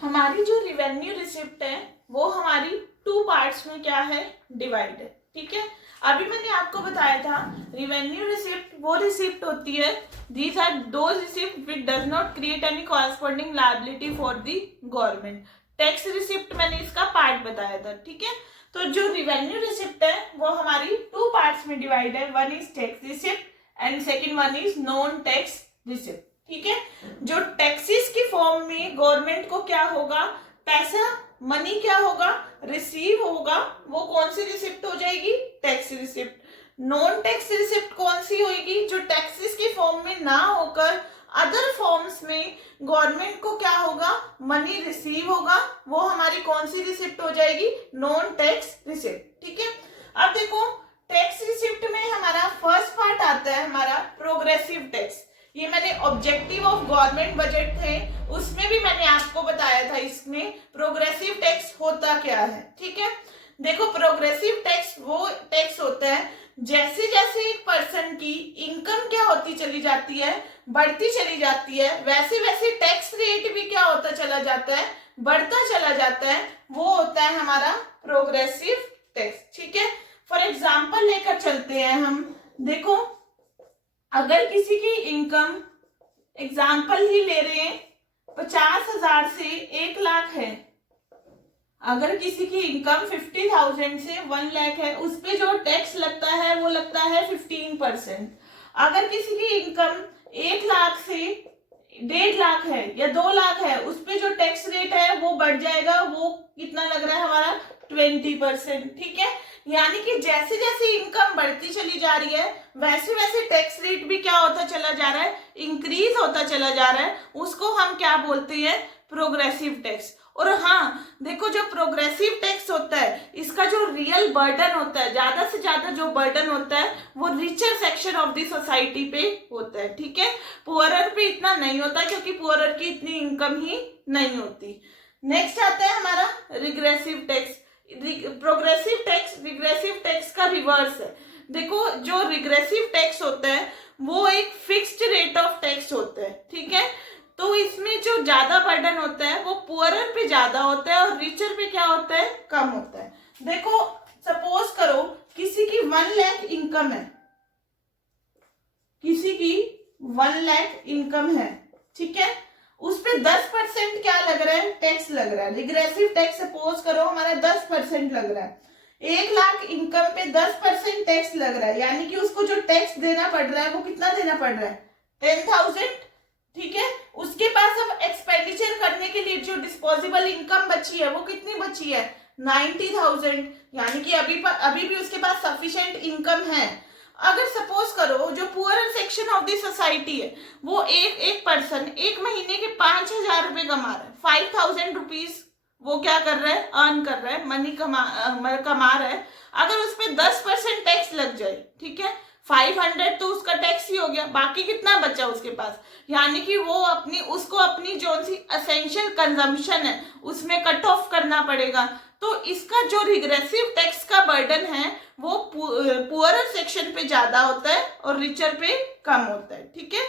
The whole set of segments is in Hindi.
हमारी जो रिवेन्यू रिसिप्ट है वो हमारी टू पार्ट्स में क्या है, डिवाइड है। ठीक है, अभी मैंने आपको बताया था रिवेन्यू रिसिप्ट वो रिसिप्ट होती है, these are those receipt which does not create any corresponding liability for the government. Tax receipt मैंने इसका पार्ट बताया था। ठीक है, तो जो रिवेन्यू रिसिप्ट है वो हमारी टू पार्ट्स में डिवाइड है, one is tax receipt and second one is non tax receipt. ठीक है, जो टैक्सेस की फॉर्म में गवर्नमेंट को क्या होगा, पैसा मनी क्या होगा, रिसीव होगा, वो कौन सी रिसिप्ट हो जाएगी, tax receipt. Non tax receipt कौन सी होगी, जो टैक्सेस की फॉर्म में ना होकर अदर फॉर्म्स में गवर्नमेंट को क्या होगा, मनी रिसीव होगा, वो हमारी कौन सी रिसिप्ट हो जाएगी, नॉन टैक्स रिसिप्ट। ठीक है, अब देखो टैक्स रिसिप्ट में हमारा फर्स्ट पार्ट आता है हमारा प्रोग्रेसिव टैक्स। ये मैंने ऑब्जेक्टिव ऑफ गवर्नमेंट बजट थे उसमें भी मैंने आपको बताया था इसमें प्रोग्रेसिव टैक्स होता क्या है। ठीक है, देखो प्रोग्रेसिव टैक्स वो टैक्स होता है जैसे जैसे एक पर्सन की इनकम क्या होती चली जाती है, बढ़ती चली जाती है, वैसे वैसे टैक्स रेट भी क्या होता चला जाता है, बढ़ता चला जाता है, वो होता है हमारा प्रोग्रेसिव टैक्स। ठीक है, फॉर एग्जाम्पल लेकर चलते हैं हम। देखो अगर किसी की इनकम एग्जाम्पल ही ले रहे हैं 50,000 से 1 लाख है, अगर किसी की इनकम 50,000 से 1 लाख है, उस पे जो टैक्स लगता है वो लगता है 15%। अगर किसी की इनकम 1 लाख से 1.5 लाख है या 2 लाख है, उस पे जो टैक्स रेट है वो बढ़ जाएगा, वो कितना लग रहा है हमारा 20%। ठीक है, यानी कि जैसे जैसे इनकम बढ़ती चली जा रही है वैसे वैसे टैक्स रेट भी क्या होता चला जा रहा है, इंक्रीज होता चला जा रहा है, उसको हम क्या बोलते हैं, प्रोग्रेसिव टैक्स। और हाँ देखो जो प्रोग्रेसिव टैक्स होता है इसका जो रियल बर्डन होता है, ज्यादा से ज्यादा जो बर्डन होता है वो richer section of the society पे होता है। ठीक है, पुअरर पे इतना नहीं होता क्योंकि पुअरर की इतनी इनकम ही नहीं होती। नेक्स्ट आता है हमारा regressive tax. Progressive tax regressive tax का रिवर्स है। देखो जो रिग्रेसिव टैक्स होता है वो एक फिक्स्ड रेट ऑफ टैक्स होता है। ठीक है, तो इसमें जो ज्यादा बर्डन होता है वो पुअरर पे ज्यादा होता है और रिचर पे क्या होता है, कम होता है। देखो सपोज करो किसी की 1 लाख इनकम है, किसी की 1 लाख इनकम है, ठीक है, उस पे 10% क्या लग रहा है, टैक्स लग रहा है। रिग्रेसिव टैक्स सपोज करो हमारा 10% लग रहा है, 1 लाख इनकम पे 10% टैक्स लग रहा है, यानी कि उसको जो टैक्स देना पड़ रहा है वो कितना देना पड़ रहा है, 10,000। ठीक है, उसके पास अब एक्सपेंडिचर करने के लिए जो डिस्पोजेबल इनकम बची है वो कितनी बची है, 90,000, यानी कि अभी भी उसके पास सफिशिएंट इनकम है। अगर सपोज करो जो poor section of the society है वो एक पर्सन एक महीने के 5,000 रुपए कमा रहा है, 5,000 रुपीज वो क्या कर रहा है, अर्न कर रहा है, मनी कमा रहा है। अगर उस पर 10% टैक्स लग जाए, ठीक है, 500 तो उसका टैक्स ही हो गया, बाकी कितना बचा उसके पास, यानी कि वो उसको अपनी जो सी असेंशियल कंजम्पशन है उसमें कट ऑफ करना पड़ेगा। तो इसका जो रिग्रेसिव टैक्स का बर्डन है वो पुअरर सेक्शन पे ज्यादा होता है और रिचर पे कम होता है। ठीक है,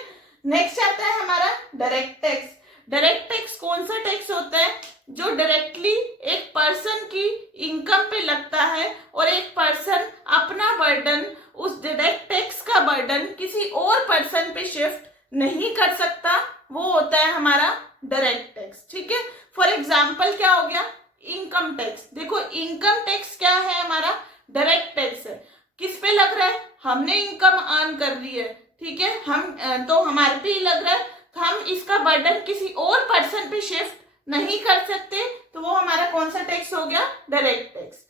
नेक्स्ट आता है हमारा डायरेक्ट टैक्स। डायरेक्ट टैक्स कौन सा टैक्स होता है, जो डायरेक्टली एक पर्सन की इनकम पे लगता है और एक पर्सन अपना बर्डन, उस डायरेक्ट टैक्स का बर्डन किसी और पर्सन पे शिफ्ट नहीं कर सकता, वो होता है हमारा डायरेक्ट टैक्स। ठीक है, फॉर एग्जाम्पल क्या हो गया, इनकम टैक्स। देखो इनकम टैक्स क्या है, हमारा डायरेक्ट टैक्स है, किस पे लग रहा है, हमने इनकम अर्न कर ली है, ठीक है, हम तो हमारे पे ही लग रहा है, तो हम इसका बर्डन किसी और पर्सन पे शिफ्ट नहीं कर सकते, तो वो हमारा कौन सा टैक्स हो गया, डायरेक्ट टैक्स।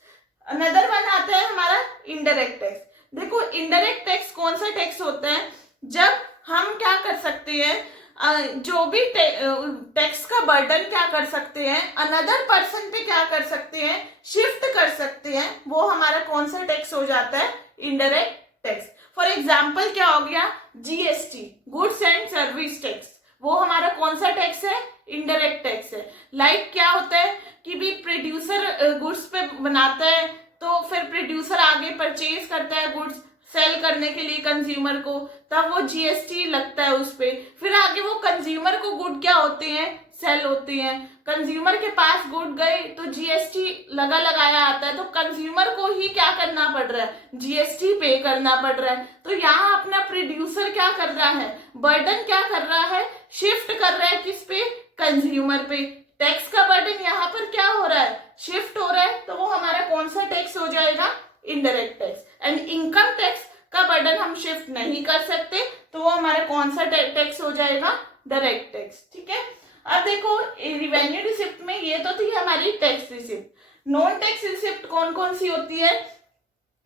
अनदर वन आता है हमारा इनडायरेक्ट टैक्स। देखो इनडायरेक्ट टैक्स कौन सा टैक्स होता है, जब हम क्या कर सकते हैं, जो भी टैक्स का बर्डन क्या कर सकते हैं, अनदर पर्सन पे क्या कर सकते हैं, शिफ्ट कर सकते हैं, वो हमारा कौन सा टैक्स हो जाता है, इनडायरेक्ट टैक्स। फॉर एग्जाम्पल क्या हो गया, GST, goods and service tax, वो हमारा कौन सा टैक्स है, इनडायरेक्ट टैक्स है। लाइक क्या होता है कि भी प्रोड्यूसर गुड्स पे बनाता है, तो फिर प्रोड्यूसर आगे परचेज करता है गुड्स सेल करने के लिए कंज्यूमर को, तब वो जीएसटी लगता है उस पे, फिर आगे वो कंज्यूमर को गुड क्या होते हैं, सेल होती हैं। कंज्यूमर के पास गुड गई तो जीएसटी लगाया आता है, तो कंज्यूमर को ही क्या करना पड़ रहा है, जीएसटी पे करना पड़ रहा है। तो यहाँ अपना प्रोड्यूसर क्या कर रहा है, बर्डन क्या कर रहा है, शिफ्ट कर रहा है किस पे, कंज्यूमर पे। टैक्स का बर्डन यहाँ पर क्या हो रहा है, शिफ्ट हो रहा है, तो वो हमारा कौन सा टैक्स हो जाएगा, indirect tax. And income tax का बर्डन हम शिफ्ट नहीं कर सकते, तो वो हमारा कौन सा टैक्स हो जाएगा, डायरेक्ट टैक्स। ठीक है, अब देखो रिवेन्यू रिसिप्ट में ये तो थी हमारी tax receipt. Non tax receipt कौन कौन सी होती है,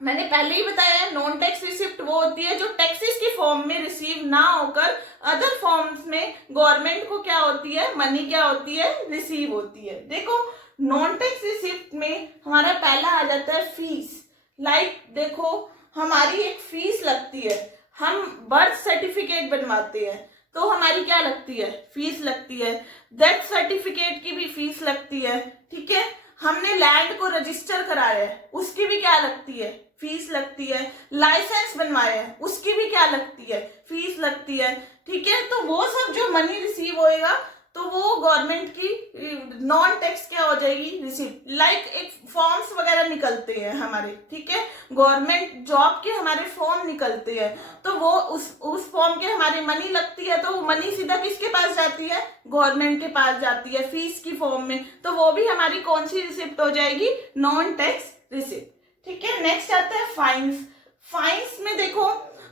मैंने पहले ही बताया है। नॉन टैक्स रिसिप्ट वो होती है जो टैक्सेस की फॉर्म में रिसीव ना होकर अदर फॉर्म्स में गवर्नमेंट को क्या होती है, मनी क्या होती है, रिसीव होती है। देखो नॉन टैक्स रिसिप्ट में हमारा पहला आ जाता है फीस। लाइक देखो हमारी एक फीस लगती है, हम बर्थ सर्टिफिकेट बनवाते हैं तो हमारी क्या लगती है, फीस लगती है। डेथ सर्टिफिकेट की भी फीस लगती है। ठीक है, हमने लैंड को रजिस्टर कराया है उसकी भी क्या लगती है, फीस लगती है। लाइसेंस बनवाया है उसकी भी क्या लगती है, फीस लगती है। ठीक है, तो वो सब जो मनी रिसीव होएगा तो वो गवर्नमेंट की नॉन टैक्स क्या हो जाएगी, रिसीप्ट। लाइक एक फॉर्म्स वगैरह निकलते हैं हमारे, ठीक है, गवर्नमेंट जॉब के हमारे फॉर्म निकलते हैं, तो वो उस फॉर्म के हमारी मनी लगती है, तो वो मनी सीधा किसके पास जाती है, गवर्नमेंट के पास जाती है फीस की फॉर्म में, तो वो भी हमारी कौन सी रिसिप्ट हो जाएगी, नॉन टैक्स रिसिप्ट। ठीक है, नेक्स्ट आता है फाइन्स। फाइन्स में देखो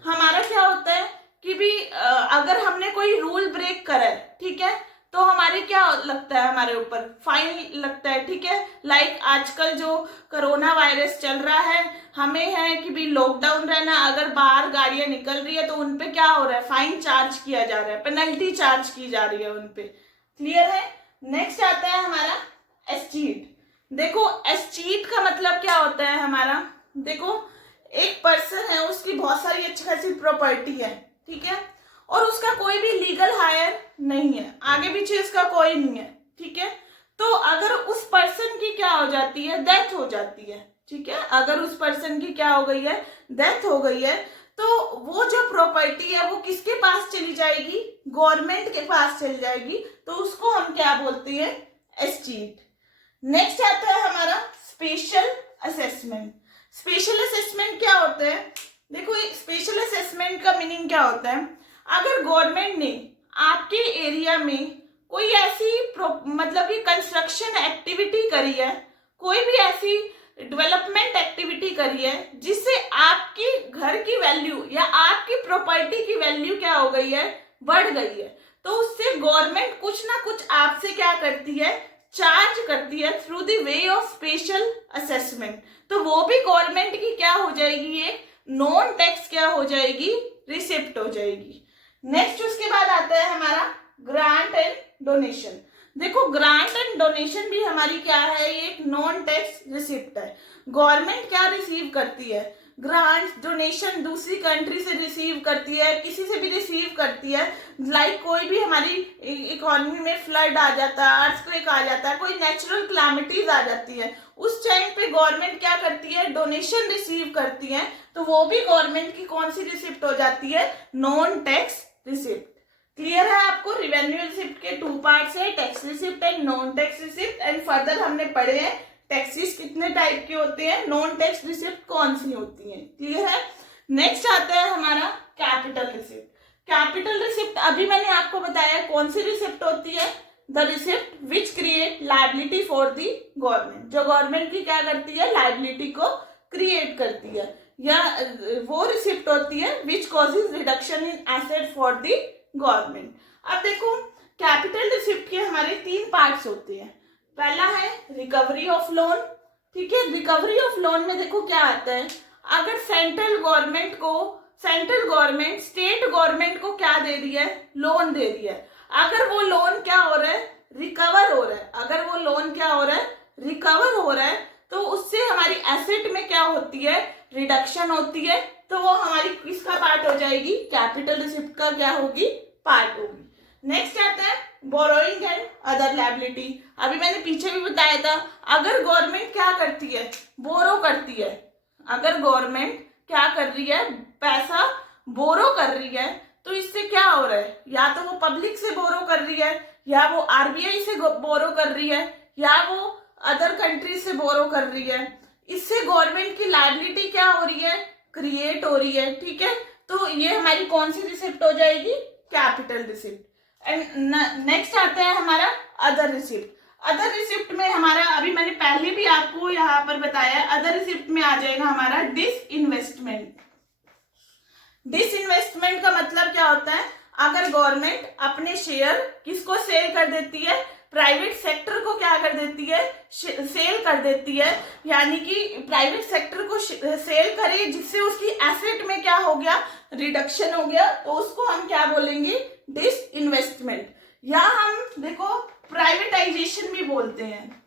हमारा क्या होता है कि भी अगर हमने कोई रूल ब्रेक करा है, ठीक है, तो हमारे क्या लगता है, हमारे ऊपर फाइन लगता है। ठीक है, लाइक आजकल जो कोरोना वायरस चल रहा है, हमें है कि भी लॉकडाउन रहना, अगर बाहर गाड़ियां निकल रही है तो उनपे क्या हो रहा है, फाइन चार्ज किया जा रहा है, पेनल्टी चार्ज की जा रही है उनपे। क्लियर है। नेक्स्ट आता है हमारा एस्चीट। देखो एस्चीट का मतलब क्या होता है हमारा, देखो एक पर्सन है, उसकी बहुत सारी अच्छी खासी प्रॉपर्टी है, ठीक है, और उसका कोई भी लीगल हायर नहीं है, आगे पीछे इसका कोई नहीं है। ठीक है, तो अगर उस पर्सन की क्या हो जाती है, डेथ हो जाती है। ठीक है, अगर उस पर्सन की क्या हो गई है, डेथ हो गई है, तो वो जो प्रॉपर्टी है वो किसके पास चली जाएगी, गवर्नमेंट के पास चली जाएगी, तो उसको हम क्या बोलते हैं, एस्चीट। नेक्स्ट आता है हमारा स्पेशल असेसमेंट। स्पेशल असेसमेंट क्या होता है, देखो स्पेशल असेसमेंट का मीनिंग क्या होता है, अगर गवर्नमेंट ने आपके एरिया में कोई ऐसी मतलब कि कंस्ट्रक्शन एक्टिविटी करी है, कोई भी ऐसी डेवलपमेंट एक्टिविटी करी है जिससे आपकी घर की वैल्यू या आपकी प्रॉपर्टी की वैल्यू क्या हो गई है, बढ़ गई है, तो उससे गवर्नमेंट कुछ ना कुछ आपसे क्या करती है, चार्ज करती है through the way of special assessment, तो वो भी गवर्नमेंट की क्या हो जाएगी, एक नॉन टैक्स क्या हो जाएगी, रिसिप्ट हो जाएगी। नेक्स्ट उसके बाद आता है हमारा ग्रांट एंड डोनेशन। देखो ग्रांट एंड डोनेशन भी हमारी क्या है, ये एक नॉन टैक्स रिसिप्ट है। गवर्नमेंट क्या रिसीव करती है, ग्रांट डोनेशन दूसरी कंट्री से रिसीव करती है, किसी से भी रिसीव करती है। लाइक कोई भी हमारी इकोनॉमी में फ्लड आ जाता है, अर्थक्वेक आ जाता है, कोई नेचुरल क्लैमिटीज आ जाती है, उस टाइम पे गवर्नमेंट क्या करती है, डोनेशन रिसीव करती है, तो वो भी गवर्नमेंट की कौन सी रिसिप्ट हो जाती है, नॉन टैक्स रिसिप्ट। क्लियर है आपको, रिवेन्यू रिसिप्ट के टू पार्ट्स है, tax receipt and non tax receipt. And further हमने पढ़े हैं टैक्सेस कितने टाइप के होते हैं, नॉन टैक्स रिसिप्ट कौन सी होती हैं। क्लियर है। नेक्स्ट आता है हमारा कैपिटल रिसिप्ट। कैपिटल रिसिप्ट अभी मैंने आपको बताया कौन सी रिसिप्ट होती है, the receipt which create liability for the government, जो गवर्नमेंट की क्या करती है, लायबिलिटी को क्रिएट करती है, या वो रिसिप्ट होती है which causes reduction in asset for the government. अब देखो कैपिटल रिसिप्ट के हमारे तीन पार्ट्स होते हैं। पहला है रिकवरी ऑफ लोन। ठीक है, रिकवरी ऑफ लोन में देखो क्या आता है, अगर सेंट्रल गवर्नमेंट स्टेट गवर्नमेंट को क्या दे रही है, लोन दे रही है, अगर वो लोन क्या हो रहा है, रिकवर हो रहा है, अगर वो लोन क्या हो रहा है, रिकवर हो रहा है, तो उससे हमारी एसेट में क्या होती है, रिडक्शन होती है, तो वो हमारी किसका पार्ट हो जाएगी, कैपिटल रिसिप्ट का क्या होगी, पार्ट होगी। नेक्स्ट आता है बोरोइंग एंड अदर लायबिलिटी। अभी मैंने पीछे भी बताया था, अगर गवर्नमेंट क्या करती है, बोरो करती है, अगर गवर्नमेंट क्या कर रही है, पैसा बोरो कर रही है, तो इससे क्या हो रहा है, या तो वो पब्लिक से बोरो कर रही है, या वो आरबीआई से बोरो कर रही है, या वो अदर कंट्री से बोरो कर रही है। इससे गवर्नमेंट की लायबिलिटी क्या हो रही है, क्रिएट हो रही है। ठीक है, तो ये हमारी कौन सी रिसिप्ट हो जाएगी, कैपिटल रिसिप्ट। एंड नेक्स्ट आता है हमारा अदर रिसिप्ट। अदर रिसिप्ट में हमारा, अभी मैंने पहले भी आपको यहाँ पर बताया, अदर रिसिप्ट में आ जाएगा हमारा डिसइन्वेस्टमेंट। डिसइन्वेस्टमेंट का मतलब क्या होता है, अगर गवर्नमेंट अपने शेयर किसको सेल कर देती है, प्राइवेट सेक्टर को क्या कर देती है, सेल कर देती है, यानी कि प्राइवेट सेक्टर को सेल करे, जिससे उसकी एसेट में क्या हो गया, रिडक्शन हो गया, तो उसको हम क्या बोलेंगे, डिसइन्वेस्टमेंट। या हम देखो प्राइवेटाइजेशन भी बोलते हैं।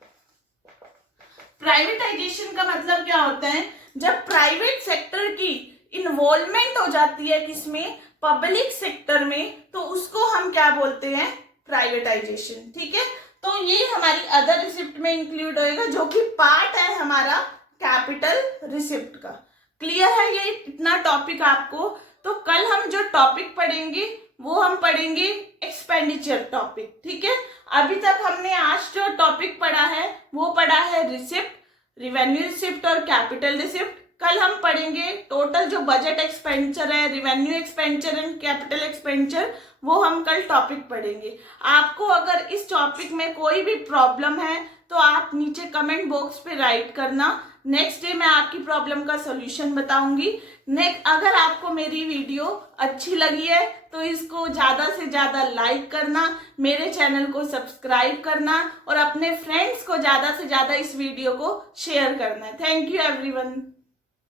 प्राइवेटाइजेशन का मतलब क्या होता है, जब प्राइवेट सेक्टर की इन्वॉल्वमेंट हो जाती है किसमें, पब्लिक सेक्टर में, तो उसको हम क्या बोलते हैं, प्राइवेटाइजेशन। ठीक है, तो ये हमारी अदर रिसिप्ट में इंक्लूड होएगा, जो कि पार्ट है हमारा कैपिटल रिसिप्ट का। क्लियर है ये इतना टॉपिक आपको? तो कल हम जो टॉपिक पढ़ेंगे वो हम पढ़ेंगे एक्सपेंडिचर टॉपिक। ठीक है, अभी तक हमने आज जो टॉपिक पढ़ा है वो पढ़ा है रिसिप्ट, रिवेन्यू रिसिप्ट और कैपिटल रिसिप्ट। कल हम पढ़ेंगे टोटल जो बजट एक्सपेंडिचर है, revenue expenditure and capital expenditure, वो हम कल टॉपिक पढ़ेंगे। आपको अगर इस टॉपिक में कोई भी प्रॉब्लम है तो आप नीचे कमेंट बॉक्स पे राइट करना। नेक्स्ट डे मैं आपकी प्रॉब्लम का सॉल्यूशन बताऊंगी। अगर आपको मेरी वीडियो अच्छी लगी है तो इसको ज़्यादा से ज़्यादा लाइक करना, मेरे चैनल को सब्सक्राइब करना और अपने फ्रेंड्स को ज़्यादा से ज़्यादा इस वीडियो को शेयर करना। Thank you everyone.